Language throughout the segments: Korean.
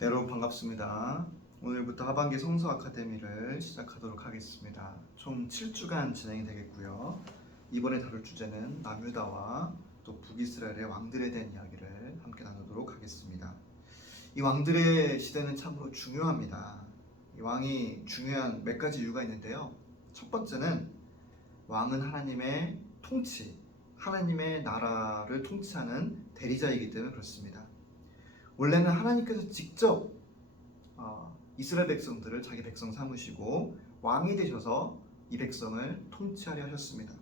네, 여러분 반갑습니다. 오늘부터 하반기 성서 아카데미를 시작하도록 하겠습니다. 총 7주간 진행이 되겠고요. 이번에 다룰 주제는 남유다와 또 북이스라엘의 왕들에 대한 이야기를 함께 나누도록 하겠습니다. 이 왕들의 시대는 참으로 중요합니다. 이 왕이 중요한 몇 가지 이유가 있는데요. 첫 번째는 왕은 하나님의 통치, 하나님의 나라를 통치하는 대리자이기 때문에 그렇습니다. 원래는 하나님께서 직접 이스라엘 백성들을 자기 백성 삼으시고 왕이 되셔서 이 백성을 통치하려 하셨습니다.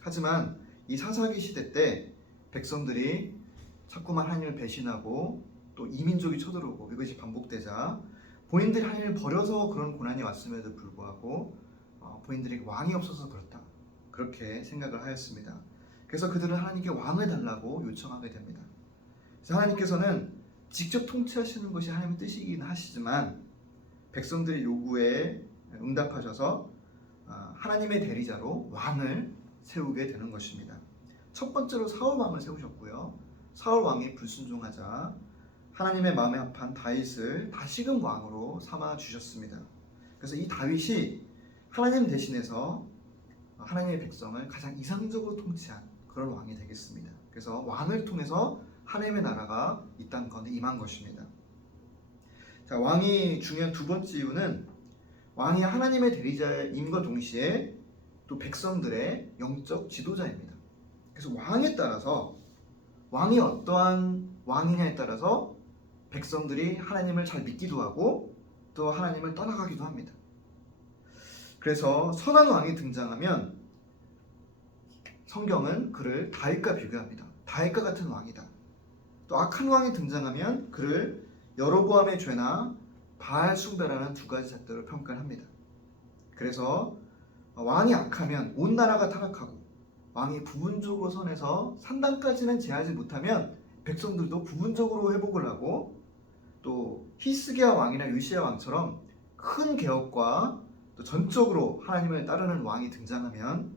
하지만 이 사사기 시대 때 백성들이 자꾸만 하나님을 배신하고 또 이민족이 쳐들어오고 이것이 반복되자 본인들이 하나님을 버려서 그런 고난이 왔음에도 불구하고 본인들에게 왕이 없어서 그렇다, 그렇게 생각을 하였습니다. 그래서 그들은 하나님께 왕을 달라고 요청하게 됩니다. 그래서 하나님께서는 직접 통치하시는 것이 하나님의 뜻이긴 하시지만 백성들의 요구에 응답하셔서 하나님의 대리자로 왕을 세우게 되는 것입니다. 첫 번째로 사울 왕을 세우셨고요. 사울 왕이 불순종하자 하나님의 마음에 합한 다윗을 다시금 왕으로 삼아 주셨습니다. 그래서 이 다윗이 하나님 대신해서 하나님의 백성을 가장 이상적으로 통치한 그런 왕이 되겠습니다. 그래서 왕을 통해서 하나님의 나라가 이 땅 가운데 임한 것입니다. 자, 왕이 중요한 두 번째 이유는 왕이 하나님의 대리자임과 동시에 또 백성들의 영적 지도자입니다. 그래서 왕에 따라서 왕이 어떠한 왕이냐에 따라서 백성들이 하나님을 잘 믿기도 하고 또 하나님을 떠나가기도 합니다. 그래서 선한 왕이 등장하면 성경은 그를 다윗과 비교합니다. 다윗과 같은 왕이다. 또 악한 왕이 등장하면 그를 여로보암의 죄나 바알 숭배라는 두 가지 잣대로 평가를 합니다. 그래서 왕이 악하면 온 나라가 타락하고 왕이 부분적으로 선해서 산당까지는 제하지 못하면 백성들도 부분적으로 회복을 하고 또 히스기야 왕이나 요시야 왕처럼 큰 개혁과 또 전적으로 하나님을 따르는 왕이 등장하면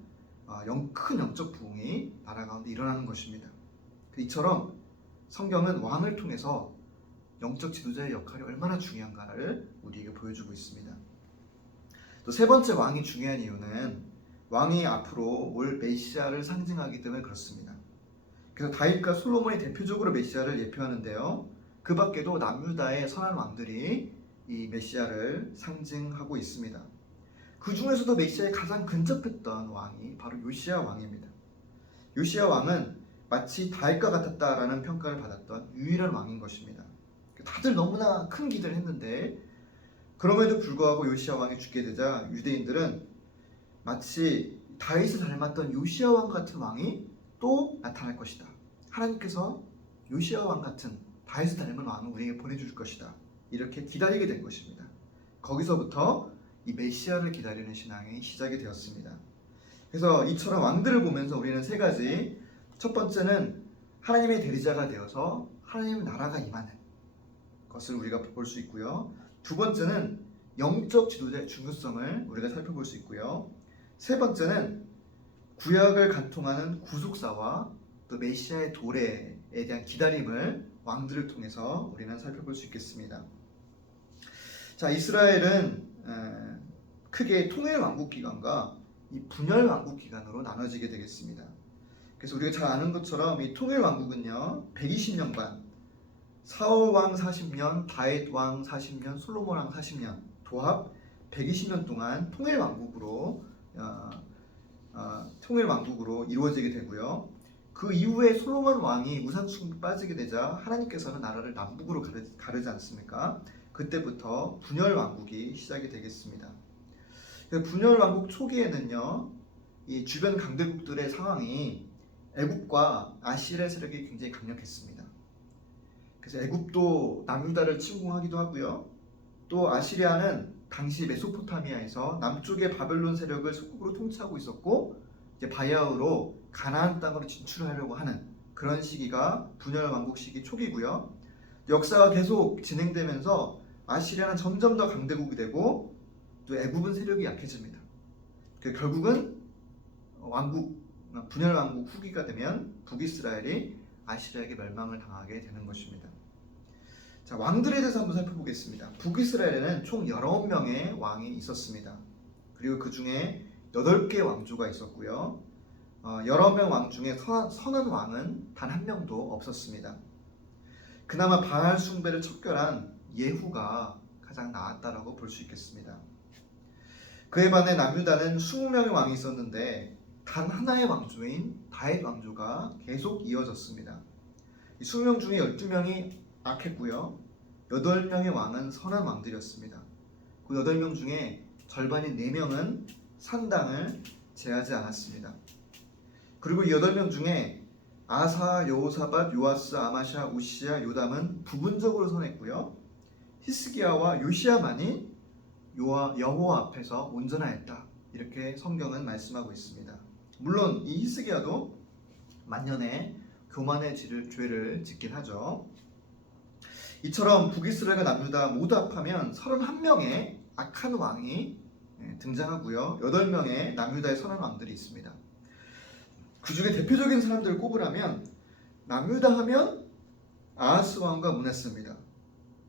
큰 영적 부흥이 나라 가운데 일어나는 것입니다. 이처럼 성경은 왕을 통해서 영적 지도자의 역할이 얼마나 중요한가를 우리에게 보여주고 있습니다. 또 세 번째 왕이 중요한 이유는 왕이 앞으로 올 메시아를 상징하기 때문에 그렇습니다. 그래서 다윗과 솔로몬이 대표적으로 메시아를 예표하는데요. 그 밖에도 남유다의 선한 왕들이 이 메시아를 상징하고 있습니다. 그 중에서도 메시아에 가장 근접했던 왕이 바로 요시야 왕입니다. 요시야 왕은 마치 다윗과 같았다라는 평가를 받았던 유일한 왕인 것입니다. 다들 너무나 큰 기대를 했는데 그럼에도 불구하고 요시야 왕이 죽게 되자 유대인들은 마치 다윗을 닮았던 요시야 왕 같은 왕이 또 나타날 것이다. 하나님께서 요시야 왕 같은 다윗을 닮은 왕을 우리에게 보내줄 것이다. 이렇게 기다리게 된 것입니다. 거기서부터 이 메시아를 기다리는 신앙이 시작이 되었습니다. 그래서 이처럼 왕들을 보면서 우리는 세 가지, 첫 번째는 하나님의 대리자가 되어서 하나님의 나라가 임하는 것을 우리가 볼 수 있고요. 두 번째는 영적 지도자의 중요성을 우리가 살펴볼 수 있고요. 세 번째는 구약을 간통하는 구속사와 또 메시아의 도래에 대한 기다림을 왕들을 통해서 우리는 살펴볼 수 있겠습니다. 자, 이스라엘은 크게 통일 왕국 기간과 이 분열 왕국 기간으로 나눠지게 되겠습니다. 그래서 우리가 잘 아는 것처럼 이 통일 왕국은요 120년간 사울 왕 40년, 다윗 왕 40년, 솔로몬 왕 40년 도합 120년 동안 통일 왕국으로 이루어지게 되고요. 그 이후에 솔로몬 왕이 우상숭배에 빠지게 되자 하나님께서는 나라를 남북으로 가르지 않습니까? 그때부터 분열 왕국이 시작이 되겠습니다. 분열 왕국 초기에는요, 이 주변 강대국들의 상황이 애굽과 아시리아 세력이 굉장히 강력했습니다. 그래서 애굽도 남유다를 침공하기도 하고요. 또 아시리아는 당시 메소포타미아에서 남쪽의 바벨론 세력을 속국으로 통치하고 있었고 이제 바야흐로 가나안 땅으로 진출하려고 하는 그런 시기가 분열 왕국 시기 초기고요. 역사가 계속 진행되면서 아시리아는 점점 더 강대국이 되고 또 애굽은 세력이 약해집니다. 결국은 분열 왕국 후기가 되면 북이스라엘이 아시리아에게 멸망을 당하게 되는 것입니다. 자, 왕들에 대해서 한번 살펴보겠습니다. 북이스라엘에는 총 19명의 왕이 있었습니다. 그리고 그 중에 8개의 왕조가 있었고요. 여러 명 왕 중에 선한 왕은 단 한 명도 없었습니다. 그나마 바알 숭배를 척결한 예후가 가장 나았다라고 볼 수 있겠습니다. 그에 반해 남유다는 20명의 왕이 있었는데 단 하나의 왕조인 다윗 왕조가 계속 이어졌습니다. 이 20명 중에 12명이 악했고요. 8명의 왕은 선한 왕들이었습니다. 그 8명 중에 절반인 4명은 산당을 제하지 않았습니다. 그리고 이 8명 중에 아사, 여호사밧, 요아스, 아마샤, 우시야, 요담은 부분적으로 선했고요. 히스기야와 요시야만이 여호와 앞에서 온전하였다. 이렇게 성경은 말씀하고 있습니다. 물론 이 히스기야도 만년에 교만의 죄를 짓긴 하죠. 이처럼 북이스라엘과 남유다 모두 합하면 31명의 악한 왕이 등장하고요. 8명의 남유다의 선한 왕들이 있습니다. 그 중에 대표적인 사람들을 꼽으라면 남유다 하면 아하스 왕과 므낫세입니다.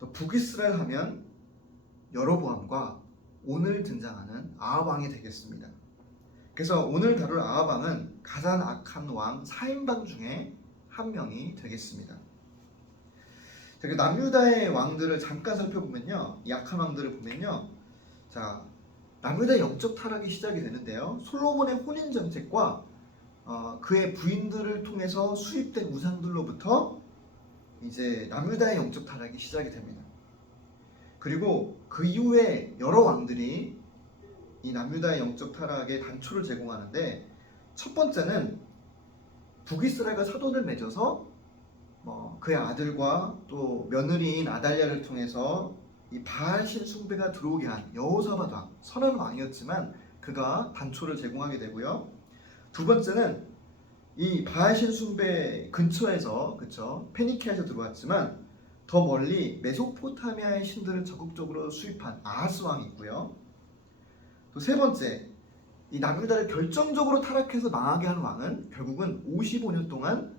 또 북이스라엘 하면 여로보암과 오늘 등장하는 아합 왕이 되겠습니다. 그래서 오늘 다룰 아합 왕은 가장 악한 왕 4인방 중에 한 명이 되겠습니다. 그 남유다의 왕들을 잠깐 살펴보면요, 이 악한 왕들을 보면요, 자, 남유다의 영적 타락이 시작이 되는데요. 솔로몬의 혼인 정책과 그의 부인들을 통해서 수입된 우상들로부터 이제 남유다의 영적 타락이 시작이 됩니다. 그리고 그 이후에 여러 왕들이 이 남유다의 영적 타락의 단초를 제공하는데, 첫 번째는 북이스라엘과 사돈을 맺어서 그의 아들과 또 며느리인 아달랴를 통해서 이 바알신 숭배가 들어오게 한 여호사밧 왕, 선한 왕이었지만 그가 단초를 제공하게 되고요. 두 번째는 이 바알신 숭배 근처에서, 그쵸, 페니키아에서 들어왔지만 더 멀리 메소포타미아의 신들을 적극적으로 수입한 아하스 왕이 있고요. 또 세 번째, 이 남유다를 결정적으로 타락해서 망하게 한 왕은 결국은 55년 동안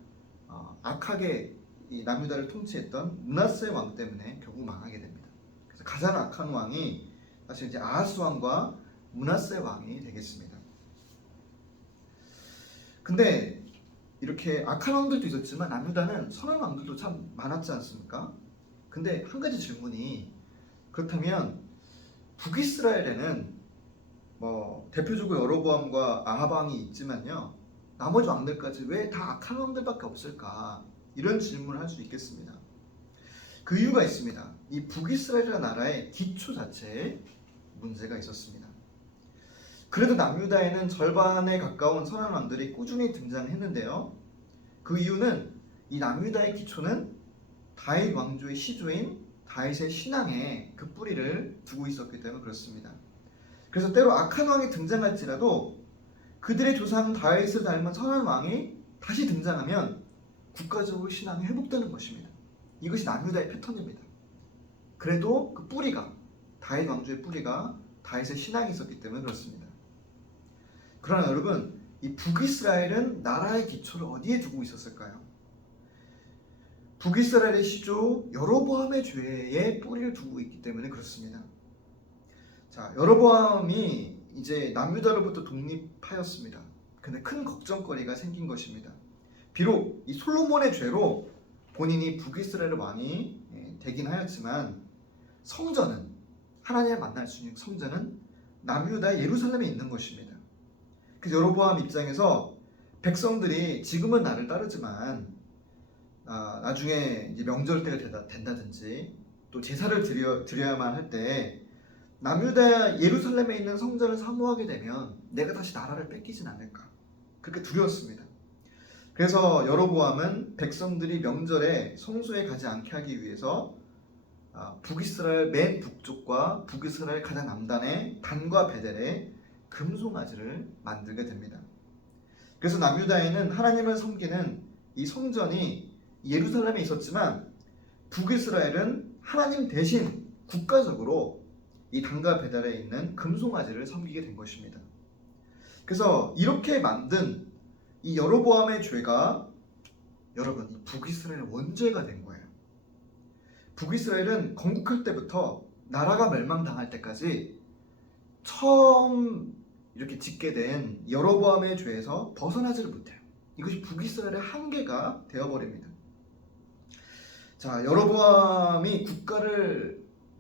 악하게 이 남유다를 통치했던 므낫세 왕 때문에 결국 망하게 됩니다. 그래서 가장 악한 왕이 사실 이제 아하스 왕과 므낫세 왕이 되겠습니다. 근데 이렇게 악한 왕들도 있었지만 남유다는 선한 왕들도 참 많았지 않습니까? 근데 한 가지 질문이, 그렇다면 북이스라엘에는 대표적으로 여로보암과 아합 왕이 있지만요, 나머지 왕들까지 왜 다 악한 왕들밖에 없을까? 이런 질문을 할 수 있겠습니다. 그 이유가 있습니다. 이 북이스라엘이라는 나라의 기초 자체에 문제가 있었습니다. 그래도 남유다에는 절반에 가까운 선한 왕들이 꾸준히 등장했는데요. 그 이유는 이 남유다의 기초는 다윗 왕조의 시조인 다윗의 신앙에 그 뿌리를 두고 있었기 때문에 그렇습니다. 그래서 때로 악한 왕이 등장할지라도 그들의 조상 다윗을 닮은 선한 왕이 다시 등장하면 국가적으로 신앙이 회복되는 것입니다. 이것이 남유다의 패턴입니다. 그래도 그 뿌리가, 다윗 왕조의 뿌리가 다윗의 신앙이 있었기 때문에 그렇습니다. 그러나 여러분, 이 북이스라엘은 나라의 기초를 어디에 두고 있었을까요? 북이스라엘의 시조 여로보암의 죄에 뿌리를 두고 있기 때문에 그렇습니다. 자, 여로보암이 이제 남유다로부터 독립하였습니다. 근데 큰 걱정거리가 생긴 것입니다. 비록 이 솔로몬의 죄로 본인이 북이스라엘 왕이 되긴 하였지만 성전은, 하나님을 만날 수 있는 성전은 남유다 예루살렘에 있는 것입니다. 그래서 여로보암 입장에서 백성들이 지금은 나를 따르지만 나중에 이제 명절 때가 된다든지 또 제사를 드려야만 할 때 남유다 예루살렘에 있는 성전을 사모하게 되면 내가 다시 나라를 뺏기진 않을까, 그렇게 두려웠습니다. 그래서 여로보암은 백성들이 명절에 성소에 가지 않게 하기 위해서 북이스라엘 맨 북쪽과 북이스라엘 가장 남단의 단과 베델에 금송아지를 만들게 됩니다. 그래서 남유다에는 하나님을 섬기는 이 성전이 예루살렘에 있었지만 북이스라엘은 하나님 대신 국가적으로 이 단과 베델에 있는 금송아지를 섬기게 된 것입니다. 그래서 이렇게 만든 이 여로보암의 죄가 여러분 이 북이스라엘의 원죄가 된 거예요. 북이스라엘은 건국할 때부터 나라가 멸망당할 때까지 처음 이렇게 짓게 된 여로보암의 죄에서 벗어나지를 못해요. 이것이 북이스라엘의 한계가 되어버립니다. 자, 여로보암이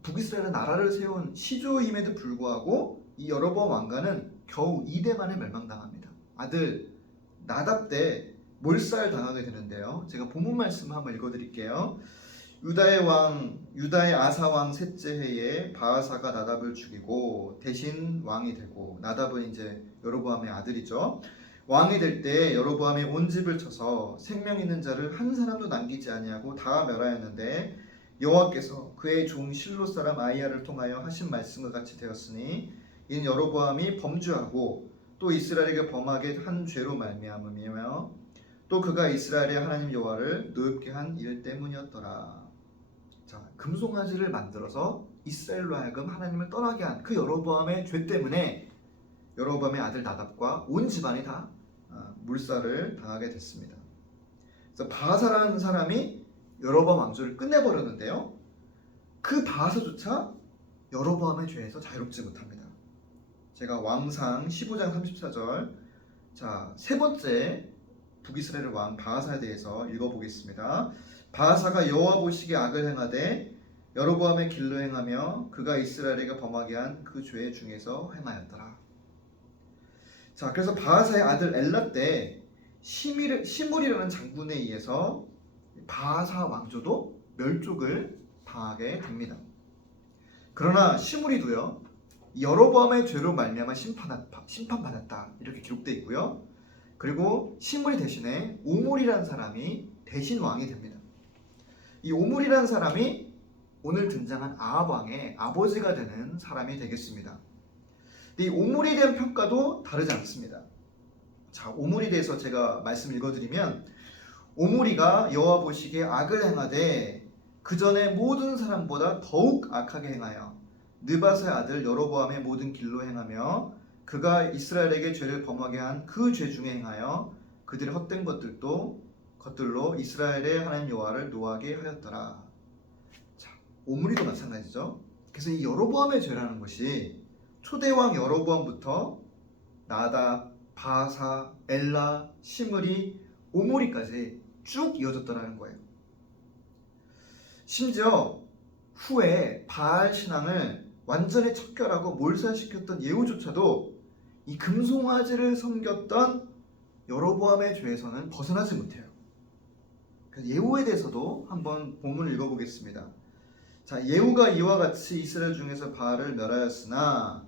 북이스라엘의 나라를 세운 시조임에도 불구하고 이 여로보암 왕가는 겨우 2대 만에 멸망당합니다. 아들 나답 때 몰살당하게 되는데요. 제가 본문 말씀을 한번 읽어드릴게요. 유다의 아사 왕 셋째 해에 바아사가 나답을 죽이고 대신 왕이 되고, 나답은 이제 여로보암의 아들이죠. 왕이 될 때 여로보암이 온 집을 쳐서 생명 있는 자를 한 사람도 남기지 아니하고 다 멸하였는데, 여호와께서 그의 종 실로 사람 아히야를 통하여 하신 말씀과 같이 되었으니, 이는 여로보암이 범죄하고 또 이스라엘에게 범하게 한 죄로 말미암으며 또 그가 이스라엘의 하나님 여호와를 노엽게 한 일 때문이었더라. 자, 금송아지를 만들어서 이스라엘로 하여금 하나님을 떠나게 한 그 여로보암의 죄 때문에 여로보암의 아들 나답과 온 집안이 다 물살을 당하게 됐습니다. 그래서 바하사라는 사람이 여로보암 왕조를 끝내버렸는데요. 그 바하사조차 여로보암의 죄에서 자유롭지 못합니다. 제가 왕상 15장 34절, 자, 세 번째 북이스라엘 왕 바하사에 대해서 읽어보겠습니다. 바하사가 여호와 보시기에 악을 행하되 여로보암의 길로 행하며 그가 이스라엘에게 범하게 한 그 죄 중에서 행하였더라. 자, 그래서 바하사의 아들 엘라 때 시물이라는 장군에 의해서 바하사 왕조도 멸족을 당하게 됩니다. 그러나 시므리도요, 여로보암의 죄로 말미암아 심판받았다 이렇게 기록되어 있고요. 그리고 시므리 대신에 오므리라는 사람이 대신 왕이 됩니다. 이 오므리라는 사람이 오늘 등장한 아합 왕의 아버지가 되는 사람이 되겠습니다. 이 오므리에 대한 평가도 다르지 않습니다. 자, 오므리에 대해서 제가 말씀 읽어드리면, 오므리가 여호와 보시기에 악을 행하되 그 전에 모든 사람보다 더욱 악하게 행하여 느바스의 아들 여로보암의 모든 길로 행하며 그가 이스라엘에게 죄를 범하게 한 그 죄 중에 행하여 그들의 헛된 것들로 이스라엘의 하나님 여호와를 노하게 하였더라. 자, 오므리도 마찬가지죠. 그래서 이 여로보암의 죄라는 것이 초대왕 여로보암부터 나답, 바하사, 엘라, 시므리, 오므리까지 쭉 이어졌더라는 거예요. 심지어 후에 바알 신앙을 완전히 척결하고 몰살시켰던 예후조차도 이 금송아지를 섬겼던 여로보암의 죄에서는 벗어나지 못해요. 그래서 예후에 대해서도 한번 본문을 읽어보겠습니다. 자, 예후가 이와 같이 이스라엘 중에서 바알을 멸하였으나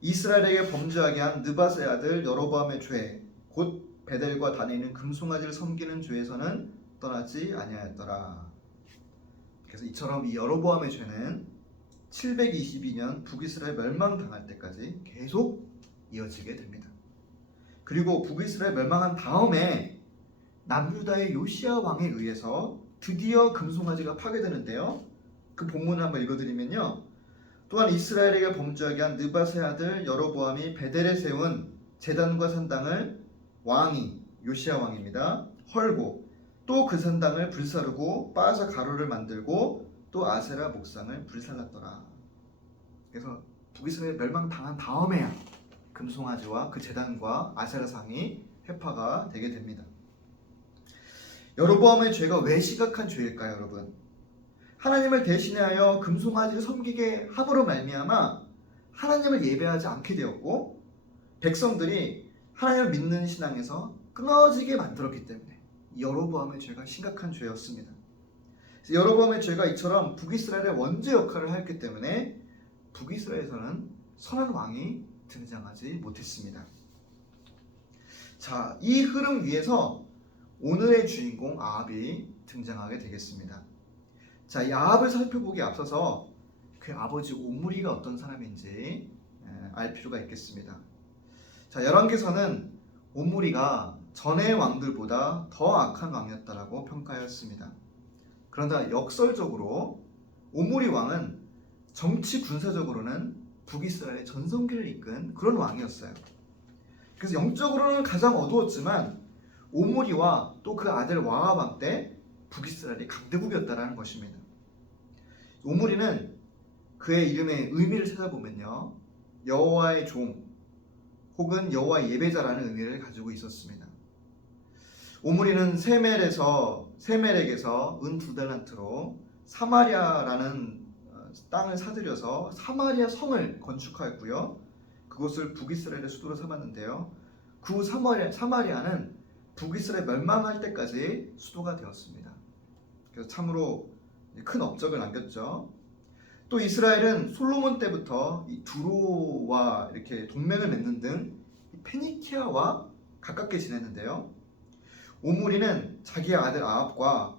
이스라엘에게 범죄하게 한 느밧의 아들 여로보암의 죄, 곧 베델과 단에 있는 금송아지를 섬기는 죄에서는 떠나지 아니하였더라. 그래서 이처럼 이 여로보암의 죄는 722년 북이스라엘 멸망당할 때까지 계속 이어지게 됩니다. 그리고 북이스라엘 멸망한 다음에 남유다의 요시야 왕에 의해서 드디어 금송아지가 파괴되는데요. 그 본문을 한번 읽어드리면요. 또한 이스라엘에게 범죄하게 한 느밧의 아들 여로보암이 베델에 세운 제단과 산당을 왕이, 요시야 왕입니다, 헐고 또 그 산당을 불사르고 바사 가루를 만들고 또 아세라 목상을 불살랐더라. 그래서 북이스라엘 멸망당한 다음에야 금송아지와 그 제단과 아세라상이 회파가 되게 됩니다. 여로보암의 죄가 왜 심각한 죄일까요, 여러분? 하나님을 대신하여 금송아지를 섬기게 함으로 말미암아 하나님을 예배하지 않게 되었고, 백성들이 하나님을 믿는 신앙에서 끊어지게 만들었기 때문에 여로보암의 죄가 심각한 죄였습니다. 여로보암의 죄가 이처럼 북이스라엘의 원죄 역할을 하였기 때문에 북이스라엘에서는 선한 왕이 등장하지 못했습니다. 자, 이 흐름 위에서 오늘의 주인공 아합이 등장하게 되겠습니다. 자, 이 아합을 살펴보기에 앞서서 그 아버지 오므리가 어떤 사람인지 알 필요가 있겠습니다. 자, 열왕기서는 오므리가 전의 왕들보다 더 악한 왕이었다라고 평가하였습니다. 그러나 역설적으로 오므리 왕은 정치 군사적으로는 북이스라엘의 전성기를 이끈 그런 왕이었어요. 그래서 영적으로는 가장 어두웠지만 오므리와 또 그 아들 와합 왕 때 북이스라엘이 강대국이었다라는 것입니다. 오므리는 그의 이름의 의미를 찾아보면요, 여호와의 종 혹은 여호와의 예배자라는 의미를 가지고 있었습니다. 오므리는 세멜에게서 은 2달란트로 사마리아라는 땅을 사들여서 사마리아 성을 건축하였고요. 그곳을 북이스라엘의 수도로 삼았는데요. 그 사마리아는 북이스라엘 멸망할 때까지 수도가 되었습니다. 그래서 참으로 큰 업적을 남겼죠. 또 이스라엘은 솔로몬 때부터 이 두로와 이렇게 동맹을 맺는 등 페니키아와 가깝게 지냈는데요. 오므리는 자기의 아들 아합과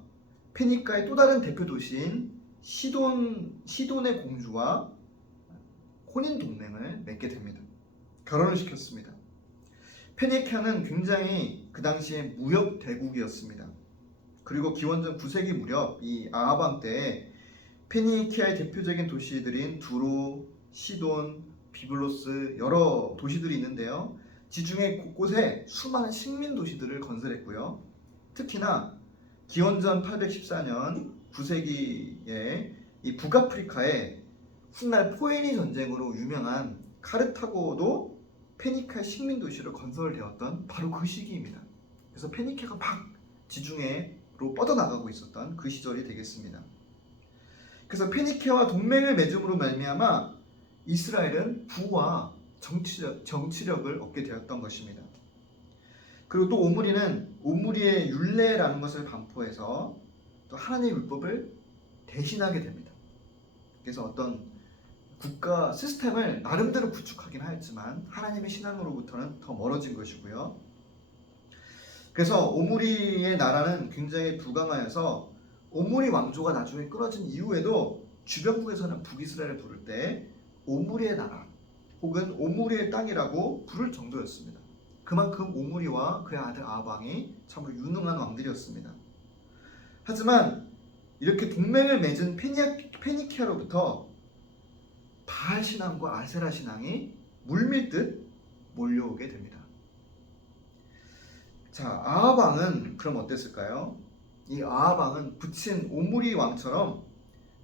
페니카의 또 다른 대표 도시인 시돈의 공주와 혼인 동맹을 맺게 됩니다. 결혼을 시켰습니다. 페니키아는 굉장히 그 당시에 무역 대국이었습니다. 그리고 기원전 9세기 무렵 이 아합 왕 때 페니키아의 대표적인 도시들인 두로, 시돈, 비블로스 여러 도시들이 있는데요. 지중해 곳곳에 수많은 식민 도시들을 건설했고요. 특히나 기원전 814년 9세기에 이 북아프리카에 훗날 포에니 전쟁으로 유명한 카르타고도 페니키아 식민 도시로 건설되었던 바로 그 시기입니다. 그래서 페니키아가 막 지중해로 뻗어나가고 있었던 그 시절이 되겠습니다. 그래서 페니키아와 동맹을 맺음으로 말미암아 이스라엘은 부와 정치력을 얻게 되었던 것입니다. 그리고 또 오므리의 율례라는 것을 반포해서 또 하나님의 율법을 대신하게 됩니다. 그래서 어떤 국가 시스템을 나름대로 구축하긴 하였지만 하나님의 신앙으로부터는 더 멀어진 것이고요. 그래서 오므리의 나라는 굉장히 부강하여서 오므리 왕조가 나중에 끊어진 이후에도 주변국에서는 북이스라엘을 부를 때 오므리의 나라 혹은 오므리의 땅이라고 부를 정도였습니다. 그만큼 오므리와 그의 아들 아합 왕이 참으로 유능한 왕들이었습니다. 하지만 이렇게 동맹을 맺은 페니키아로부터 바알 신앙과 아세라 신앙이 물밀듯 몰려오게 됩니다. 자, 아합 왕은 그럼 어땠을까요? 이 아합 왕은 부친 오므리 왕처럼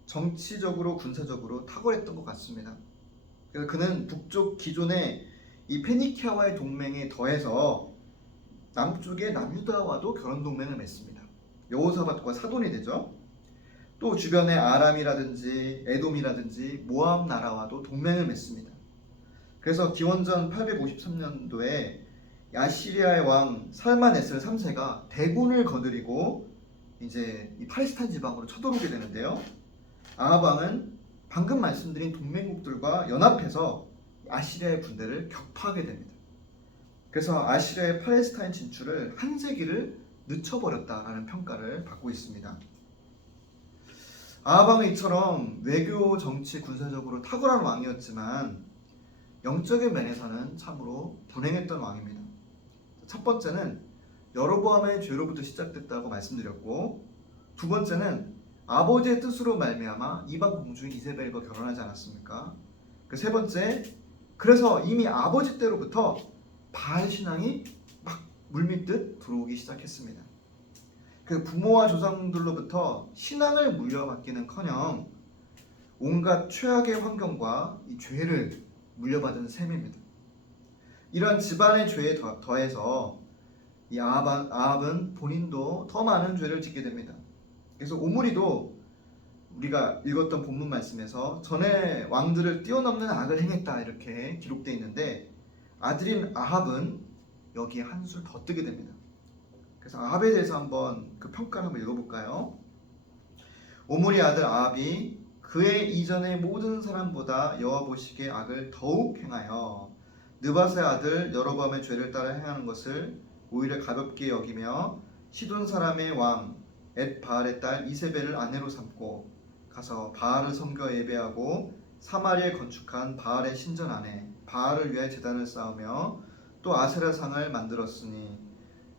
정치적으로 군사적으로 탁월했던 것 같습니다. 그래서 그는 북쪽 기존의 이 페니키아와의 동맹에 더해서 남쪽의 남유다와도 결혼 동맹을 맺습니다. 여호사밧과 사돈이 되죠. 또 주변의 아람이라든지 에돔이라든지 모압 나라와도 동맹을 맺습니다. 그래서 기원전 853년도에 아시리아의 왕 살마네스 3세가 대군을 거느리고 이제 이 팔레스타인 지방으로 쳐들어오게 되는데요. 아합 왕은 방금 말씀드린 동맹국들과 연합해서 아시리아의 군대를 격파하게 됩니다. 그래서 아시리아의 팔레스타인 진출을 한 세기를 늦춰버렸다라는 평가를 받고 있습니다. 아합 왕은 이처럼 외교, 정치, 군사적으로 탁월한 왕이었지만 영적인 면에서는 참으로 불행했던 왕입니다. 첫 번째는 여로보암의 죄로부터 시작됐다고 말씀드렸고, 두 번째는 아버지의 뜻으로 말미암아 이방 공주인 이세벨과 결혼하지 않았습니까? 그 세 번째, 그래서 이미 아버지 때로부터 바알 신앙이 막 물밀듯 들어오기 시작했습니다. 그 부모와 조상들로부터 신앙을 물려받기는커녕 온갖 최악의 환경과 이 죄를 물려받은 셈입니다. 이런 집안의 죄에 더해서 이 아합은 본인도 더 많은 죄를 짓게 됩니다. 그래서 오므리도 우리가 읽었던 본문 말씀에서 전에 왕들을 뛰어넘는 악을 행했다 이렇게 기록되어 있는데 아들인 아합은 여기에 한술 더 뜨게 됩니다. 그래서 아합에 대해서 한번 그 평가를 한번 읽어볼까요? 오므리 아들 아합이 그의 이전의 모든 사람보다 여호와 보시기에 악을 더욱 행하여 느밧의 아들 여로보암의 죄를 따라 행하는 것을 오히려 가볍게 여기며 시돈 사람의 왕 엣바알의 딸 이세벨을 아내로 삼고 가서 바알을 섬겨 예배하고 사마리아에 건축한 바알의 신전 안에 바알을 위하여 제단을 쌓으며 또 아세라상을 만들었으니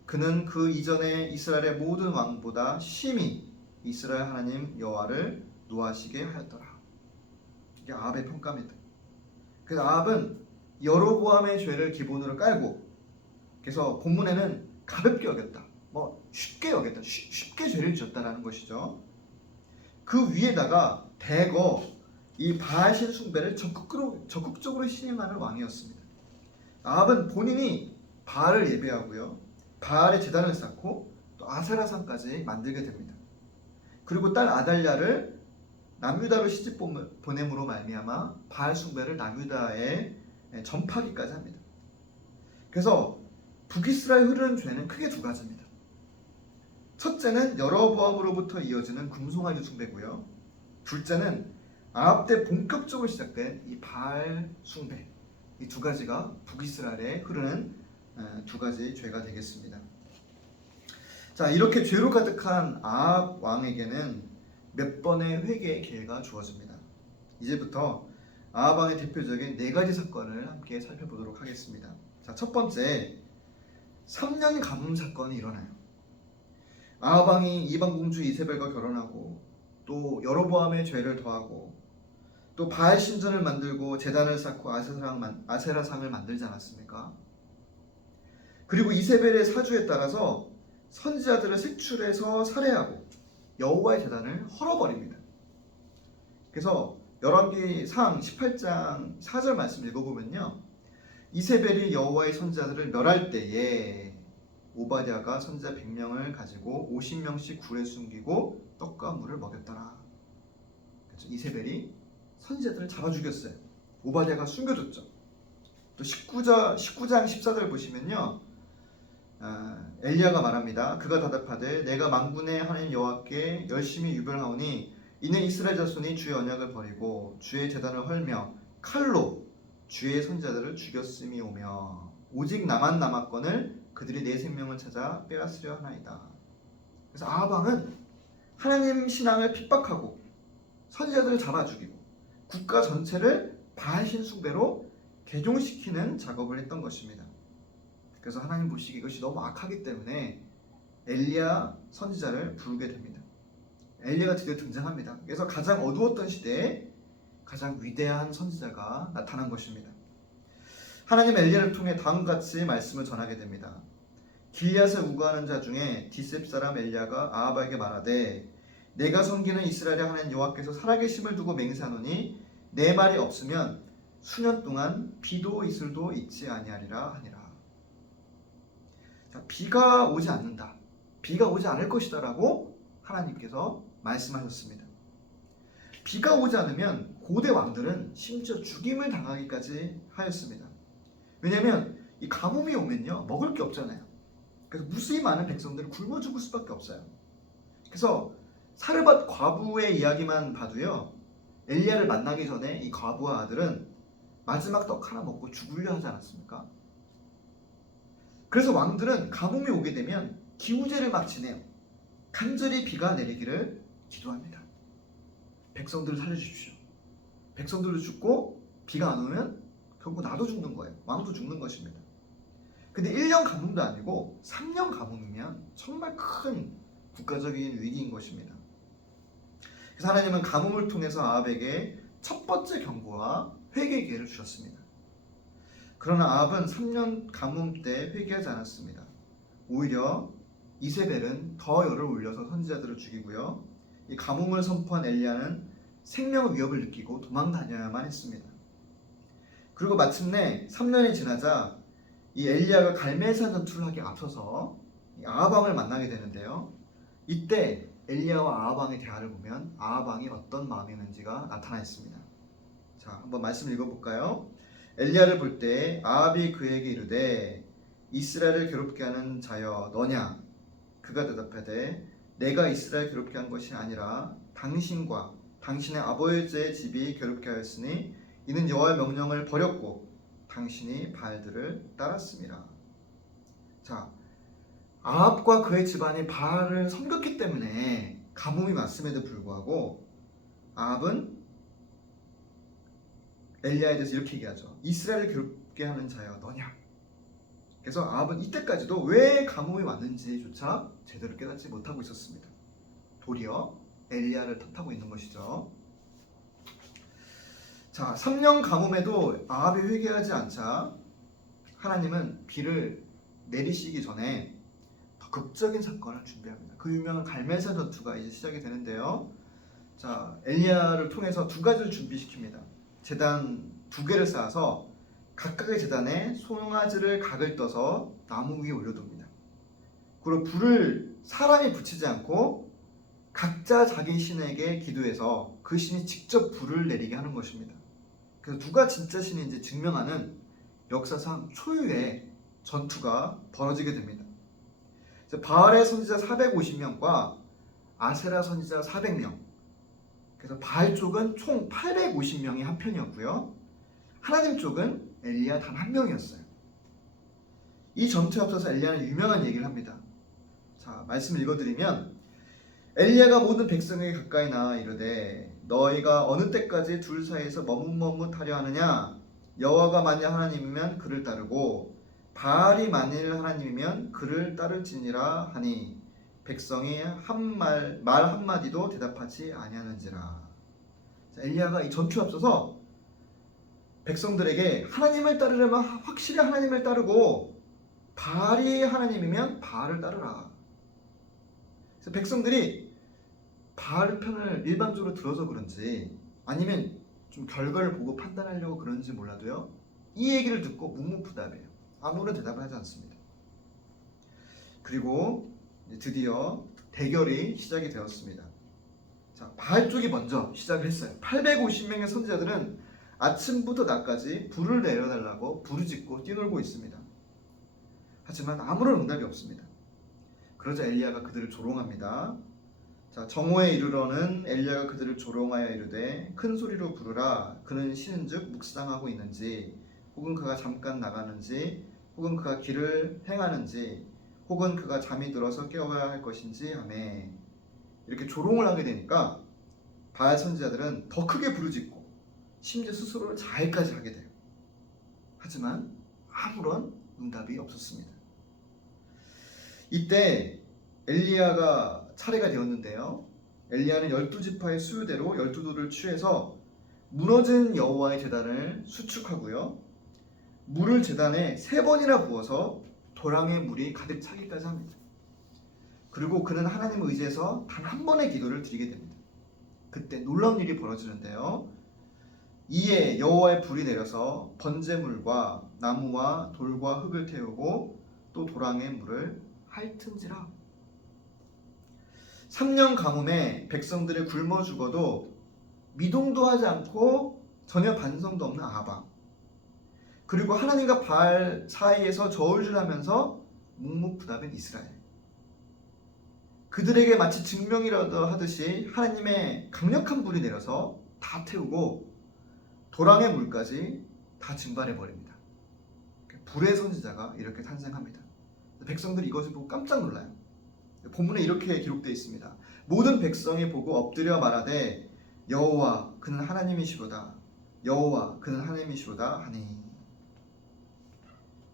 그는 그 이전에 이스라엘의 모든 왕보다 심히 이스라엘 하나님 여호와를 노하시게 하였더라. 이게 아합의 평가입니다. 그래서 아합은 여로보암의 죄를 기본으로 깔고, 그래서 본문에는 가볍게 여겼다, 쉽게 여겼다, 쉽게 죄를 지었다라는 것이죠. 그 위에다가 대거 이 바알신 숭배를 적극적으로 시행하는 왕이었습니다. 아합은 본인이 바알을 예배하고요, 바알의 제단을 쌓고 또 아세라상까지 만들게 됩니다. 그리고 딸 아달랴를 남유다로 시집 보냄으로 말미암아 바알 숭배를 남유다에 전파하기까지 합니다. 그래서 북이스라엘 흐르는 죄는 크게 두 가지입니다. 첫째는 여로보암으로부터 이어지는 금송아지 숭배고요. 둘째는 아합 때 본격적으로 시작된 이 바알 숭배. 이 두 가지가 북이스라엘에 흐르는 두 가지 죄가 되겠습니다. 자, 이렇게 죄로 가득한 아합 왕에게는 몇 번의 회개의 기회가 주어집니다. 이제부터 아합 왕의 대표적인 네 가지 사건을 함께 살펴보도록 하겠습니다. 자, 첫 번째, 3년 가뭄 사건이 일어나요. 아합 왕이 이방 공주 이세벨과 결혼하고 또 여로보암의 죄를 더하고 또 바알 신전을 만들고 제단을 쌓고 아세라상을 만들지 않았습니까? 그리고 이세벨의 사주에 따라서 선지자들을 색출해서 살해하고 여호와의 제단을 헐어버립니다. 그래서 열왕기상 18장 4절 말씀 읽어보면요, 이세벨이 여호와의 선지자들을 멸할 때에 오바댜가 선지자 100명을 가지고 50명씩 굴에 숨기고 떡과 물을 먹였더라. 그렇죠? 이세벨이 선지자들을 잡아 죽였어요. 오바댜가 숨겨줬죠. 또 19장 14절 보시면요, 엘리야가 말합니다. 그가 대답하되 내가 만군의 하나님 여호와께 열심히 유별하오니 이는 이스라엘 자손이 주의 언약을 버리고 주의 제단을 헐며 칼로 주의 선지자들을 죽였음이오며 오직 나만 남았거늘 그들이 내 생명을 찾아 빼앗으려 하나이다. 그래서 아합 왕은 하나님 신앙을 핍박하고 선지자들을 잡아 죽이고 국가 전체를 바알 신숭배로 개종시키는 작업을 했던 것입니다. 그래서 하나님 보시기에 이것이 너무 악하기 때문에 엘리야 선지자를 부르게 됩니다. 엘리야가 드디어 등장합니다. 그래서 가장 어두웠던 시대에 가장 위대한 선지자가 나타난 것입니다. 하나님 엘리야를 통해 다음같이 말씀을 전하게 됩니다. 길앗에 우거하는 자 중에 디셉 사람 엘리야가 아합에게 말하되 내가 섬기는 이스라엘의 하나님 여호와께서 살아계심을 두고 맹세하노니 내 말이 없으면 수년 동안 비도 이슬도 있지 아니하리라 하니라. 자, 비가 오지 않는다, 비가 오지 않을 것이다 라고 하나님께서 말씀하셨습니다. 비가 오지 않으면 고대 왕들은 심지어 죽임을 당하기까지 하였습니다. 왜냐하면 이 가뭄이 오면요, 먹을 게 없잖아요. 그래서 무수히 많은 백성들은 굶어 죽을 수밖에 없어요. 그래서 사르밧 과부의 이야기만 봐도요, 엘리야를 만나기 전에 이 과부와 아들은 마지막 떡 하나 먹고 죽으려 하지 않았습니까? 그래서 왕들은 가뭄이 오게 되면 기우제를 막 지내요. 간절히 비가 내리기를 기도합니다. 백성들을 살려주십시오. 백성들도 죽고 비가 안 오면 결국 나도 죽는 거예요. 왕도 죽는 것입니다. 근데 1년 가뭄도 아니고 3년 가뭄이면 정말 큰 국가적인 위기인 것입니다. 그래서 하나님은 가뭄을 통해서 아합에게 첫 번째 경고와 회개의 기회를 주셨습니다. 그러나 아합은 3년 가뭄 때 회개하지 않았습니다. 오히려 이세벨은 더 열을 올려서 선지자들을 죽이고요, 이 가뭄을 선포한 엘리야는 생명의 위협을 느끼고 도망 다녀야만 했습니다. 그리고 마침내 3년이 지나자 이 엘리야가 갈멜산 전투를 하기 앞서서 아합 왕을 만나게 되는데요, 이때 엘리야와 아합 왕의 대화를 보면 아합 왕이 어떤 마음이었는지가 나타나 있습니다. 자, 한번 말씀 읽어볼까요? 엘리야를 볼 때 아합이 그에게 이르되 이스라엘을 괴롭게 하는 자여 너냐? 그가 대답하되 내가 이스라엘 괴롭게 한 것이 아니라 당신과 당신의 아버지의 집이 괴롭게 하였으니 이는 여호와의 명령을 버렸고 당신이 바알들을 따랐습니다. 자, 아합과 그의 집안이 바알을 섬겼기 때문에 가뭄이 왔음에도 불구하고 아합은 엘리야에 대해서 이렇게 얘기하죠. 이스라엘을 괴롭게 하는 자여 너냐? 그래서 아합은 이때까지도 왜 가뭄이 왔는지조차 제대로 깨닫지 못하고 있었습니다. 도리어 엘리야를 탓하고 있는 것이죠. 자, 3년 가뭄에도 아합이 회개하지 않자 하나님은 비를 내리시기 전에 더 극적인 사건을 준비합니다. 그 유명한 갈멜산 전투가 이제 시작이 되는데요. 자, 엘리야를 통해서 두 가지를 준비시킵니다. 제단 두 개를 쌓아서 각각의 제단에 송아지를 각을 떠서 나무 위에 올려둡니다. 그리고 불을 사람이 붙이지 않고 각자 자기 신에게 기도해서 그 신이 직접 불을 내리게 하는 것입니다. 그래서 누가 진짜 신인지 증명하는 역사상 초유의 전투가 벌어지게 됩니다. 바알의 선지자 450명과 아세라 선지자 400명. 그래서 바알 쪽은 총 850명이 한 편이었고요. 하나님 쪽은 엘리야 단 한 명이었어요. 이 전투에 앞서서 엘리야는 유명한 얘기를 합니다. 자, 말씀 읽어드리면 엘리야가 모든 백성에게 가까이 나아 이르되 너희가 어느 때까지 둘 사이에서 머뭇머뭇하려 하느냐? 여호와가 만일 하나님이면 그를 따르고 바알이 만일 하나님이면 그를 따를지니라 하니 백성이 말 한마디도 대답하지 아니하는지라. 자, 엘리야가 이 전투에 앞서서 백성들에게 하나님을 따르려면 확실히 하나님을 따르고 바알이 하나님이면 바알을 따르라. 그래서 백성들이 바알 편을 일방적으로 들어서 그런지 아니면 좀 결과를 보고 판단하려고 그런지 몰라도요, 이 얘기를 듣고 묵묵부답해요. 아무런 대답을 하지 않습니다. 그리고 드디어 대결이 시작이 되었습니다. 자, 바알 쪽이 먼저 시작을 했어요. 850명의 선지자들은 아침부터 낮까지 불을 내려달라고 부르짖고 뛰놀고 있습니다. 하지만 아무런 응답이 없습니다. 그러자 엘리야가 그들을 조롱합니다. 자, 정오에 이르러는 엘리야가 그들을 조롱하여 이르되 큰 소리로 부르라. 그는 쉬는즉 묵상하고 있는지, 혹은 그가 잠깐 나가는지, 혹은 그가 길을 행하는지, 혹은 그가 잠이 들어서 깨워야 할 것인지 하며, 이렇게 조롱을 하게 되니까 바알 선지자들은 더 크게 부르짖고 심지어 스스로를 자해까지 하게 돼요. 하지만 아무런 응답이 없었습니다. 이때 엘리야가 차례가 되었는데요. 엘리야는 12지파의 수요대로 12돌을 취해서 무너진 여호와의 제단을 수축하고요, 물을 제단에 3번이나 부어서 도랑에 물이 가득 차기까지 합니다. 그리고 그는 하나님을 의지해서 단 한 번의 기도를 드리게 됩니다. 그때 놀라운 일이 벌어지는데요. 이에 여호와의 불이 내려서 번제물과 나무와 돌과 흙을 태우고 또 도랑의 물을 핥은지라. 3년 가뭄에 백성들이 굶어 죽어도 미동도 하지 않고 전혀 반성도 없는 아합, 그리고 하나님과 바알 사이에서 저울질하면서 묵묵부답인 이스라엘, 그들에게 마치 증명이라도 하듯이 하나님의 강력한 불이 내려서 다 태우고 도랑의 물까지 다 증발해버립니다. 불의 선지자가 이렇게 탄생합니다. 백성들이 이것을 보고 깜짝 놀라요. 본문에 이렇게 기록되어 있습니다. 모든 백성이 보고 엎드려 말하되 여호와 그는 하나님이시로다, 여호와 그는 하나님이시로다 하니.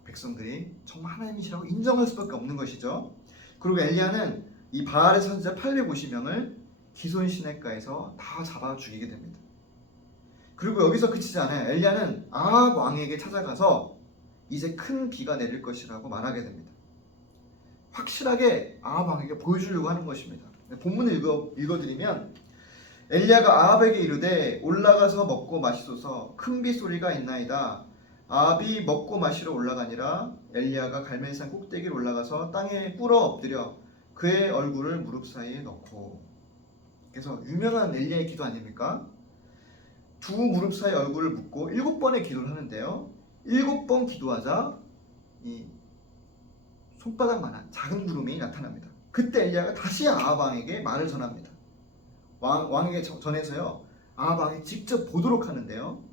백성들이 정말 하나님이시라고 인정할 수밖에 없는 것이죠. 그리고 엘리야는 이 바알의 선지자 850명을 기손 시냇가에서 다 잡아 죽이게 됩니다. 그리고 여기서 그치지 않아요. 엘리야는 아합 왕에게 찾아가서 이제 큰 비가 내릴 것이라고 말하게 됩니다. 확실하게 아합 왕에게 보여주려고 하는 것입니다. 본문을 읽어드리면 엘리야가 아합에게 이르되 올라가서 먹고 마시소서, 큰 비 소리가 있나이다. 아합이 먹고 마시러 올라가니라. 엘리야가 갈멜산 꼭대기를 올라가서 땅에 꿇어 엎드려 그의 얼굴을 무릎 사이에 넣고. 그래서 유명한 엘리야의 기도 아닙니까? 두 무릎 사이 얼굴을 묻고 7번의 기도를 하는데요. 7번 기도하자 이 손바닥만한 작은 구름이 나타납니다. 그때 엘리야가 다시 아합 왕에게 말을 전합니다. 왕에게 전해서요, 아합 왕이 직접 보도록 하는데요.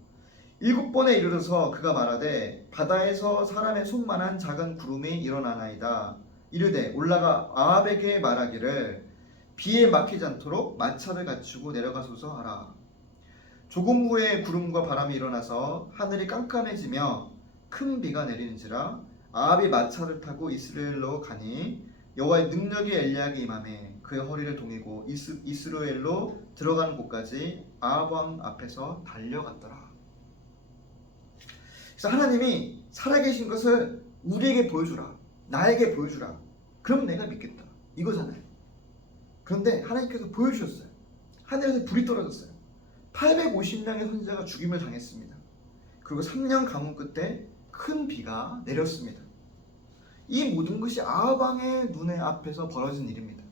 7번에 이르러서 그가 말하되 바다에서 사람의 손만한 작은 구름이 일어나나이다. 이르되 올라가 아합에게 말하기를 비에 막히지 않도록 마차를 갖추고 내려가소서 하라. 조금 후에 구름과 바람이 일어나서 하늘이 깜깜해지며 큰 비가 내리는지라. 아합이 마차를 타고 이스라엘로 가니 여호와의 능력이 엘리야에게 임하매 그의 허리를 동이고 이스라엘로 들어가는 곳까지 아합 왕 앞에서 달려갔더라. 그래서 하나님이 살아계신 것을 우리에게 보여주라, 나에게 보여주라, 그럼 내가 믿겠다, 이거잖아요. 그런데 하나님께서 보여주셨어요. 하늘에서 불이 떨어졌어요. 850명의 선지자가 죽임을 당했습니다. 그리고 3년 가뭄 끝에 큰 비가 내렸습니다. 이 모든 것이 아합 왕의 눈에 앞에서 벌어진 일입니다.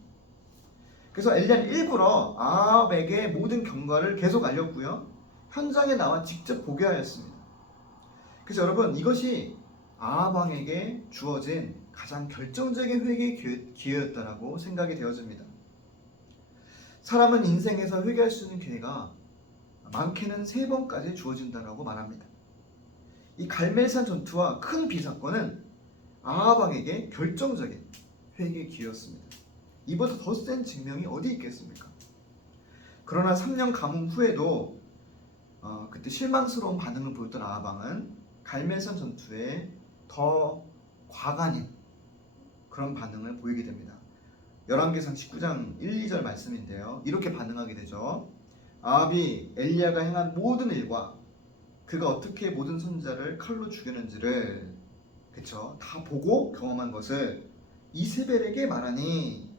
그래서 엘리야는 일부러 아합에게 모든 경과를 계속 알렸고요. 현장에 나와 직접 보게 하였습니다. 그래서 여러분, 이것이 아합 왕에게 주어진 가장 결정적인 회개의 기회였다라고 생각이 되어집니다. 사람은 인생에서 회개할 수 있는 기회가 많게는 3번까지 주어진다라고 말합니다. 이 갈멜산 전투와 큰 비 사건은 아합 왕에게 결정적인 회개의 기회였습니다. 이보다 더 센 증명이 어디 있겠습니까? 그러나 3년 가뭄 후에도 그때 실망스러운 반응을 보였던 아합 왕은 갈멜산 전투에 더 과간인 그런 반응을 보이게 됩니다. 열왕기상 19장 1, 2절 말씀인데요. 이렇게 반응하게 되죠. 아합이 엘리야가 행한 모든 일과 그가 어떻게 모든 선지자를 칼로 죽였는지를 다 보고 경험한 것을 이세벨에게 말하니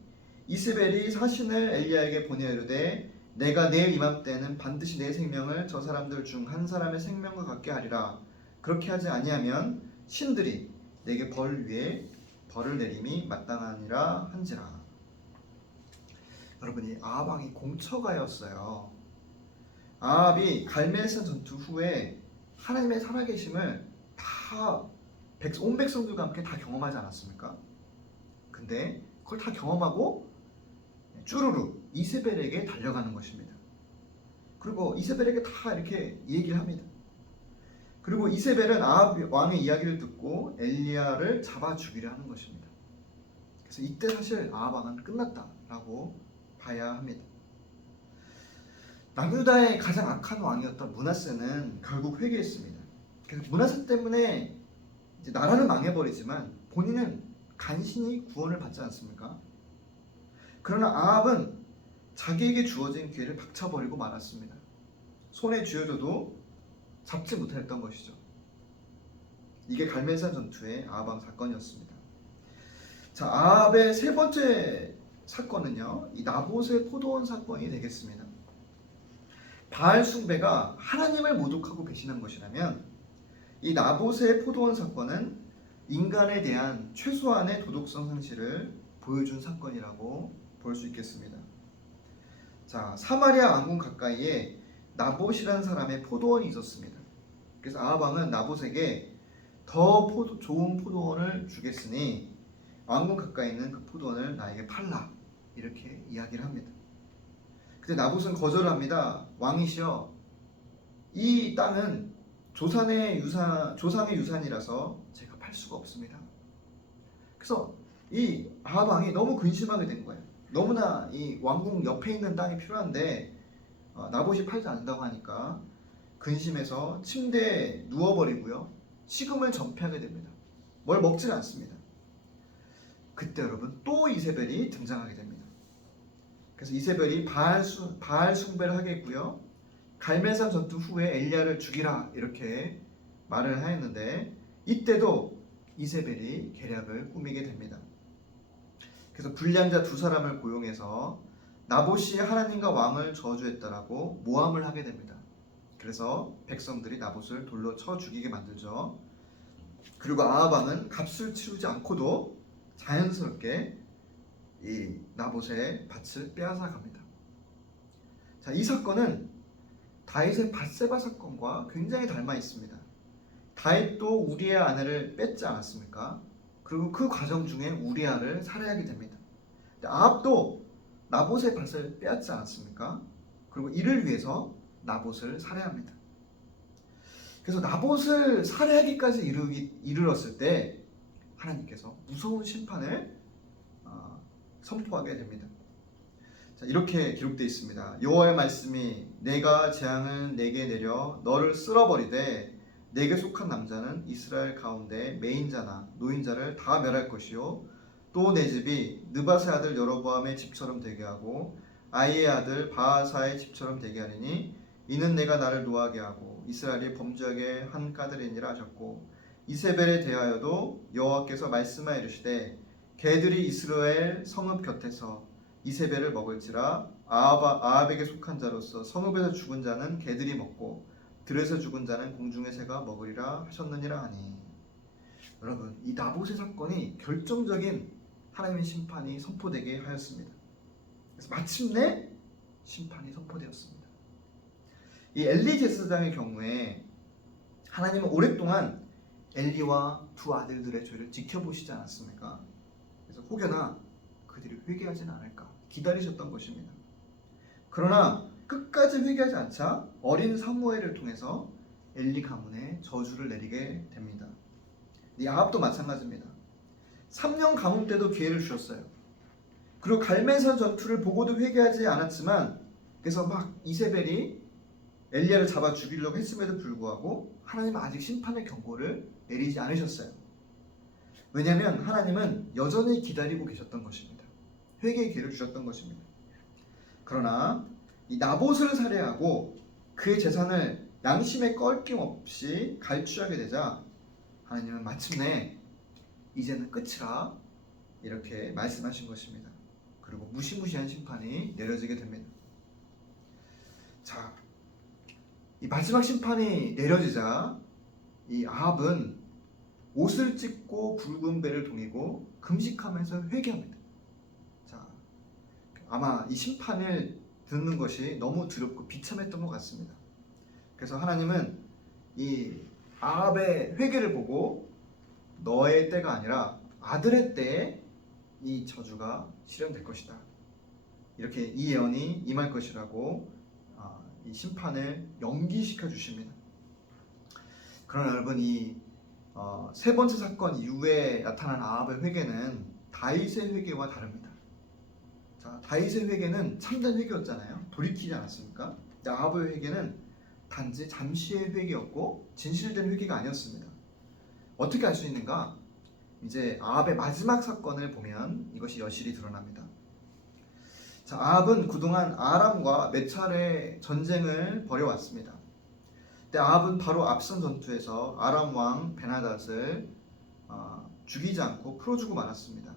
이세벨이 사신을 엘리야에게 보내어 이르되 내가 내일 이맘때는 반드시 내 생명을 저 사람들 중 한 사람의 생명과 같게 하리라. 그렇게 하지 아니하면 신들이 내게 벌 위에 벌을 내림이 마땅하니라 한지라. 여러분이 아합 왕이 공처가였어요. 아합이 갈멜산 전투 후에 하나님의 살아계심을 다 온 백성들과 함께 다 경험하지 않았습니까? 근데 그걸 다 경험하고 쭈루루 이세벨에게 달려가는 것입니다. 그리고 이세벨에게 다 이렇게 얘기를 합니다. 그리고 이세벨은 아합 왕의 이야기를 듣고 엘리야를 잡아 죽이려 하는 것입니다. 그래서 이때 사실 아합 왕은 끝났다라고 봐야 합니다. 남유다의 가장 악한 왕이었던 므낫세는 결국 회개했습니다. 그래서 므낫세 때문에 이제 나라는 망해버리지만 본인은 간신히 구원을 받지 않습니까? 그러나 아합은 자기에게 주어진 기회를 박차버리고 말았습니다. 손에 쥐어져도 잡지 못했던 것이죠. 이게 갈멜산 전투의 아합 왕 사건이었습니다. 자, 아합의 3번째 사건은요, 이 나봇의 포도원 사건이 되겠습니다. 바알 숭배가 하나님을 모독하고 배신한 것이라면 이 나봇의 포도원 사건은 인간에 대한 최소한의 도덕성 상실을 보여준 사건이라고 볼 수 있겠습니다. 자, 사마리아 왕궁 가까이에 나봇이라는 사람의 포도원이 있었습니다. 그래서 아합 왕은 나봇에게 더 좋은 포도원을 주겠으니 왕궁 가까이 있는 그 포도원을 나에게 팔라, 이렇게 이야기를 합니다. 근데 나봇은 거절을 합니다. 왕이시여, 이 땅은 조상의 유산이라서 제가 팔 수가 없습니다. 그래서 이 아합 왕이 너무 근심하게 된 거예요. 너무나 이 왕궁 옆에 있는 땅이 필요한데 나봇이 팔지 않는다고 하니까 근심해서 침대에 누워버리고요, 식음을 전폐하게 됩니다. 뭘 먹지는 않습니다. 그때 여러분 또 이세벨이 등장하게 됩니다. 그래서 이세벨이 바알 숭배를 하겠고요, 갈멜산 전투 후에 엘리야를 죽이라, 이렇게 말을 하였는데 이때도 이세벨이 계략을 꾸미게 됩니다. 그래서 불량자 2사람을 고용해서 나봇이 하나님과 왕을 저주했다라고 모함을 하게 됩니다. 그래서 백성들이 나봇을 돌로 쳐 죽이게 만들죠. 그리고 아합 왕은 값을 치르지 않고도 자연스럽게 이 나봇의 밭을 빼앗아 갑니다. 자, 이 사건은 다윗의 밧세바 사건과 굉장히 닮아 있습니다. 다윗도 우리아 아내를 뺏지 않았습니까? 그리고 그 과정 중에 우리아를 살해하게 됩니다. 아합도 나봇의 밭을 빼앗지 않았습니까? 그리고 이를 위해서 나봇을 살해합니다. 그래서 나봇을 살해하기까지 이르렀을 때 하나님께서 무서운 심판을 선포하게 됩니다. 자, 이렇게 기록되어 있습니다. 여호와의 말씀이 내가 재앙을 내게 내려 너를 쓸어버리되 내게 속한 남자는 이스라엘 가운데 매인자나 노인자를 다 멸할 것이요 또 내 집이 느바세 아들 여로보암의 집처럼 되게 하고 아이의 아들 바하사의 집처럼 되게 하리니 이는 내가 나를 노하게 하고 이스라엘이 범죄하게 한 까닭이니라 하셨고 이세벨에 대하여도 여호와께서 말씀하여 이르시되 개들이 이스라엘 성읍 곁에서 이세벨을 먹을지라 아합에게 속한 자로서 성읍에서 죽은 자는 개들이 먹고 들에서 죽은 자는 공중의 새가 먹으리라 하셨느니라 하니. 여러분, 이 나봇의 사건이 결정적인 하나님의 심판이 선포되게 하였습니다. 그래서 마침내 심판이 선포되었습니다. 이 엘리 제사장의 경우에 하나님은 오랫동안 엘리와 두 아들들의 죄를 지켜보시지 않았습니까? 그래서 혹여나 그들이 회개하지는 않을까 기다리셨던 것입니다. 그러나 끝까지 회개하지 않자 어린 사무엘을 통해서 엘리 가문에 저주를 내리게 됩니다. 이 아합도 마찬가지입니다. 3년 가뭄 때도 기회를 주셨어요. 그리고 갈멜산 전투를 보고도 회개하지 않았지만, 그래서 막 이세벨이 엘리야를 잡아 죽이려고 했음에도 불구하고 하나님은 아직 심판의 경고를 내리지 않으셨어요. 왜냐하면 하나님은 여전히 기다리고 계셨던 것입니다. 회개의 기회를 주셨던 것입니다. 그러나 이 나봇을 살해하고 그의 재산을 양심에 껄낌 없이 갈취하게 되자 하나님은 마침내 이제는 끝이라 이렇게 말씀하신 것입니다. 그리고 무시무시한 심판이 내려지게 됩니다. 자, 이 마지막 심판이 내려지자 이 아합은 옷을 찢고 굵은 배를 동이고 금식하면서 회개합니다. 자, 아마 이 심판을 듣는 것이 너무 두렵고 비참했던 것 같습니다. 그래서 하나님은 이 아합의 회개를 보고 너의 때가 아니라 아들의 때에 이 저주가 실현될 것이다. 이렇게 이 예언이 임할 것이라고 이 심판을 연기시켜 주십니다. 그러나 여러분, 이 세 번째 사건 이후에 나타난 아합의 회개는 다윗의 회개와 다릅니다. 자, 다윗의 회개는 참된 회개였잖아요. 돌이키지 않았습니까? 아합의 회개는 단지 잠시의 회개였고 진실된 회개가 아니었습니다. 어떻게 알 수 있는가? 이제 아합의 마지막 사건을 보면 이것이 여실히 드러납니다. 자, 아합은 그동안 아람과 몇 차례 전쟁을 벌여왔습니다. 근데 아합은 바로 앞선 전투에서 아람 왕 베나닷을 죽이지 않고 풀어주고 말았습니다.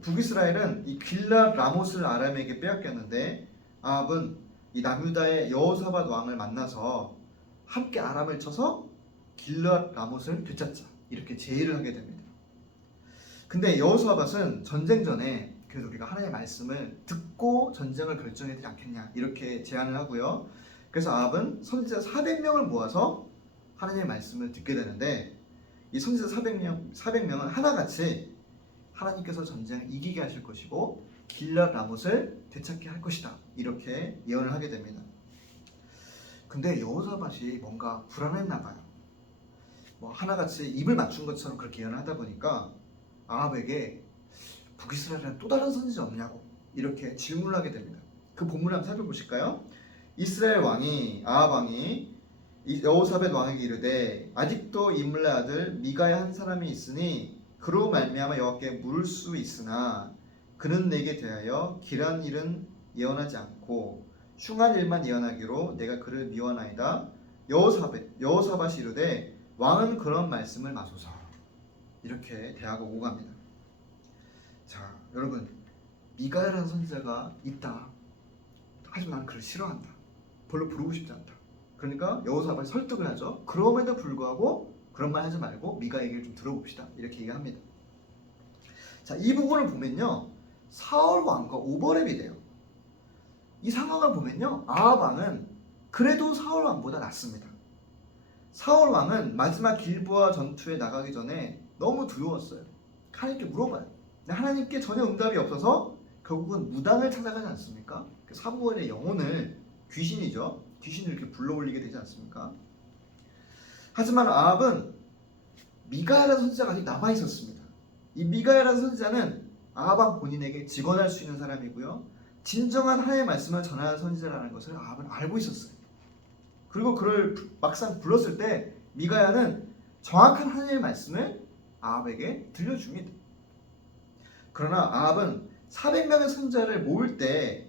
북이스라엘은 이 길랏 라못을 아람에게 빼앗겼는데 아합은 이 남유다의 여호사밧 왕을 만나서 함께 아람을 쳐서 길랏 라못을 되찾자 이렇게 제의를 하게 됩니다. 근데 여호사밧은 전쟁 전에 그래도 우리가 하나님의 말씀을 듣고 전쟁을 결정해야 되지 않겠냐 이렇게 제안을 하고요. 그래서 아합은 선지자 400명을 모아서 하나님의 말씀을 듣게 되는데 이 선지자 400명은 하나같이 하나님께서 전쟁을 이기게 하실 것이고 길랏 라못을 되찾게 할 것이다 이렇게 예언을 하게 됩니다. 근데 여호사밧이 뭔가 불안했나 봐요. 하나같이 입을 맞춘 것처럼 그렇게 예언을 하다 보니까 아합에게 북이스라엘은 또 다른 선지자 없냐고 이렇게 질문을 하게 됩니다. 그 본문을 한번 살펴보실까요? 이스라엘 왕이 아합 왕이 여호사밧 왕에게 이르되 아직도 임레 아들 미가의 한 사람이 있으니 그로 말미암아 여호와께 물을 수 있으나 그는 내게 대하여 길한 일은 예언하지 않고 흉한 일만 예언하기로 내가 그를 미워하나이다. 여호사밧이 이르되 왕은 그런 말씀을 마소서 이렇게 대하고 오고 갑니다. 자, 여러분, 미가야라는 선지자가 있다. 하지만 나는 그를 싫어한다. 별로 부르고 싶지 않다. 그러니까 여호사밧이 설득을 하죠. 그럼에도 불구하고 그런 말 하지 말고 미가 얘기를 좀 들어봅시다. 이렇게 얘기합니다. 자, 이 부분을 보면요, 사울 왕과 오버랩이 돼요. 이 상황을 보면요, 아합 왕은 그래도 사울 왕보다 낫습니다. 사울 왕은 마지막 길보아 전투에 나가기 전에 너무 두려웠어요. 하나님께 물어봐요. 근데 하나님께 전혀 응답이 없어서 결국은 무당을 찾아가지 않습니까? 사무엘의 영혼을 귀신이죠. 귀신을 이렇게 불러올리게 되지 않습니까? 하지만 아합은 미가야라는 선지자가 아직 남아 있었습니다. 이 미가야라는 선지자는 아합 왕 본인에게 직언할 수 있는 사람이고요. 진정한 하나님의 말씀을 전하는 선지자라는 것을 아합은 알고 있었어요. 그리고 그를 막상 불렀을 때 미가야는 정확한 하나님의 말씀을 아합에게 들려줍니다. 그러나 아합은 400명의 선지자를 모을 때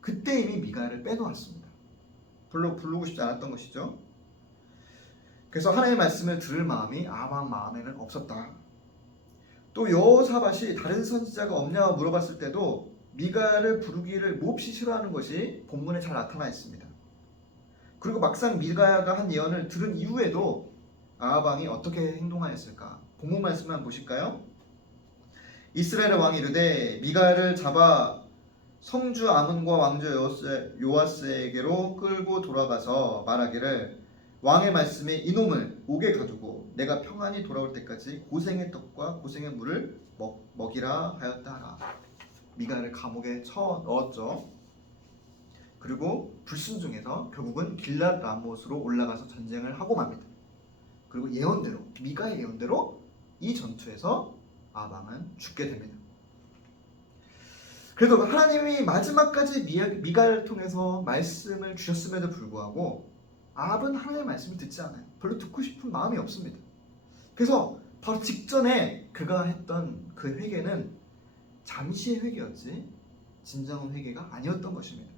그때 이미 미가야를 빼놓았습니다. 별로 부르고 싶지 않았던 것이죠. 그래서 하나님의 말씀을 들을 마음이 아합 마음에는 없었다. 또 여호사밧이 다른 선지자가 없냐고 물어봤을 때도 미가를 부르기를 몹시 싫어하는 것이 본문에 잘 나타나 있습니다. 그리고 막상 미가가 한 예언을 들은 이후에도 아합 왕이 어떻게 행동하였을까? 본문 말씀만 보실까요? 이스라엘의 왕이 이르되 미가를 잡아 성주 아문과 왕조 요아스에게로 끌고 돌아가서 말하기를 왕의 말씀에 이놈을 옥에 가두고 내가 평안히 돌아올 때까지 고생의 떡과 고생의 물을 먹이라 하였다 하라. 미가를 감옥에 쳐 넣었죠. 그리고 불순종해서 결국은 길랏 라못으로 올라가서 전쟁을 하고 맙니다. 그리고 예언대로, 미가의 예언대로 이 전투에서 아합 왕은 죽게 됩니다. 그래도 하나님이 마지막까지 미가를 통해서 말씀을 주셨음에도 불구하고 아합은 하나님의 말씀을 듣지 않아요. 별로 듣고 싶은 마음이 없습니다. 그래서 바로 직전에 그가 했던 그 회개는 잠시의 회개였지 진정한 회개가 아니었던 것입니다.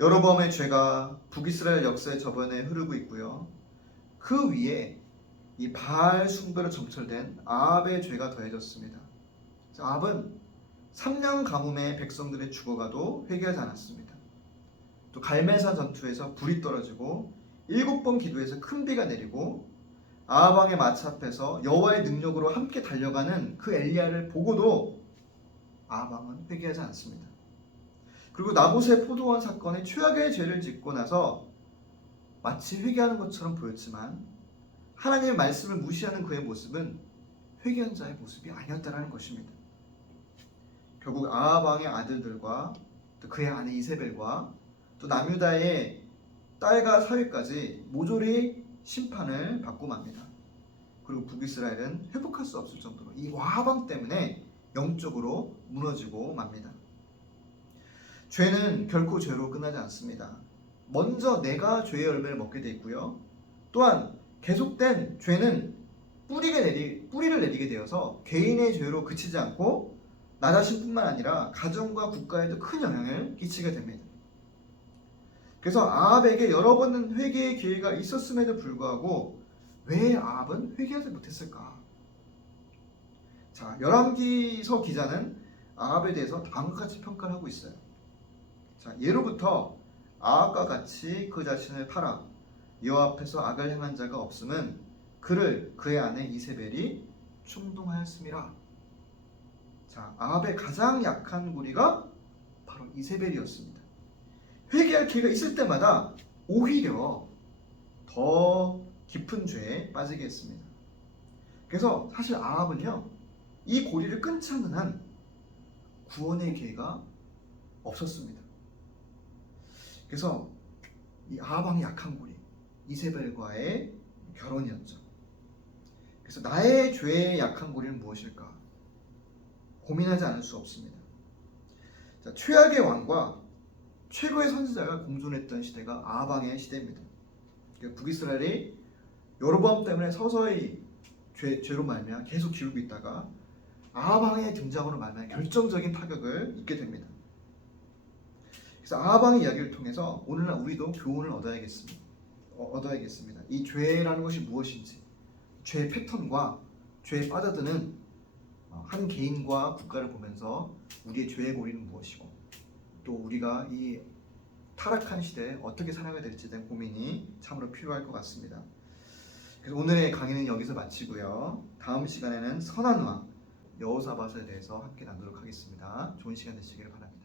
여로보암의 죄가 북이스라엘 역사의 저변에 흐르고 있고요. 그 위에 이 바알 숭배로 점철된 아합의 죄가 더해졌습니다. 아합은 3년 가뭄에 백성들이 죽어가도 회개하지 않았습니다. 또 갈멜산 전투에서 불이 떨어지고 7번 기도해서 큰 비가 내리고 아합 왕의 마차 앞에서 여호와의 능력으로 함께 달려가는 그 엘리야를 보고도 아합 왕은 회개하지 않습니다. 그리고 나봇의 포도원 사건에 최악의 죄를 짓고 나서 마치 회개하는 것처럼 보였지만 하나님의 말씀을 무시하는 그의 모습은 회개한 자의 모습이 아니었다는 것입니다. 결국 아합 왕의 아들들과 또 그의 아내 이세벨과 또 남유다의 딸과 사위까지 모조리 심판을 받고 맙니다. 그리고 북이스라엘은 회복할 수 없을 정도로 이 와합왕 때문에 영적으로 무너지고 맙니다. 죄는 결코 죄로 끝나지 않습니다. 먼저 내가 죄의 열매를 먹게 돼 있고요. 또한 계속된 죄는 뿌리를 내리게 되어서 개인의 죄로 그치지 않고 나 자신뿐만 아니라 가정과 국가에도 큰 영향을 끼치게 됩니다. 그래서 아합에게 여러 번 회개의 기회가 있었음에도 불구하고 왜 아합은 회개하지 못했을까? 자, 열왕기서 기자는 아합에 대해서 다음과 같이 평가를 하고 있어요. 자, 예로부터 아합과 같이 그 자신을 팔아 여호와 앞에서 악을 행한 자가 없음은 그를 그의 아내 이세벨이 충동하였음이라. 자, 아합의 가장 약한 고리가 바로 이세벨이었습니다. 회개할 기회가 있을 때마다 오히려 더 깊은 죄에 빠지게 했습니다. 그래서 사실 아합은요, 이 고리를 끊지 않는 한 구원의 기회가 없었습니다. 그래서 이 아합 왕의 약한 고리, 이세벨과의 결혼이었죠. 그래서 나의 죄의 약한 고리는 무엇일까? 고민하지 않을 수 없습니다. 자, 최악의 왕과 최고의 선지자가 공존했던 시대가 아합 왕의 시대입니다. 북이스라엘이 여로보암 때문에 서서히 죄로 말미암아 계속 기울고 있다가 아합 왕의 등장으로 말미암아 결정적인 타격을 입게 됩니다. 그래서 아합 왕의 이야기를 통해서 오늘날 우리도 교훈을 얻어야겠습니다. 이 죄라는 것이 무엇인지, 죄의 패턴과 죄에 빠져드는 한 개인과 국가를 보면서 우리의 죄의 고리는 무엇이고 또 우리가 이 타락한 시대에 어떻게 살아가야 될지에 대한 고민이 참으로 필요할 것 같습니다. 그래서 오늘의 강의는 여기서 마치고요. 다음 시간에는 선한 왕 여호사밧에 대해서 함께 나누도록 하겠습니다. 좋은 시간 되시길 바랍니다.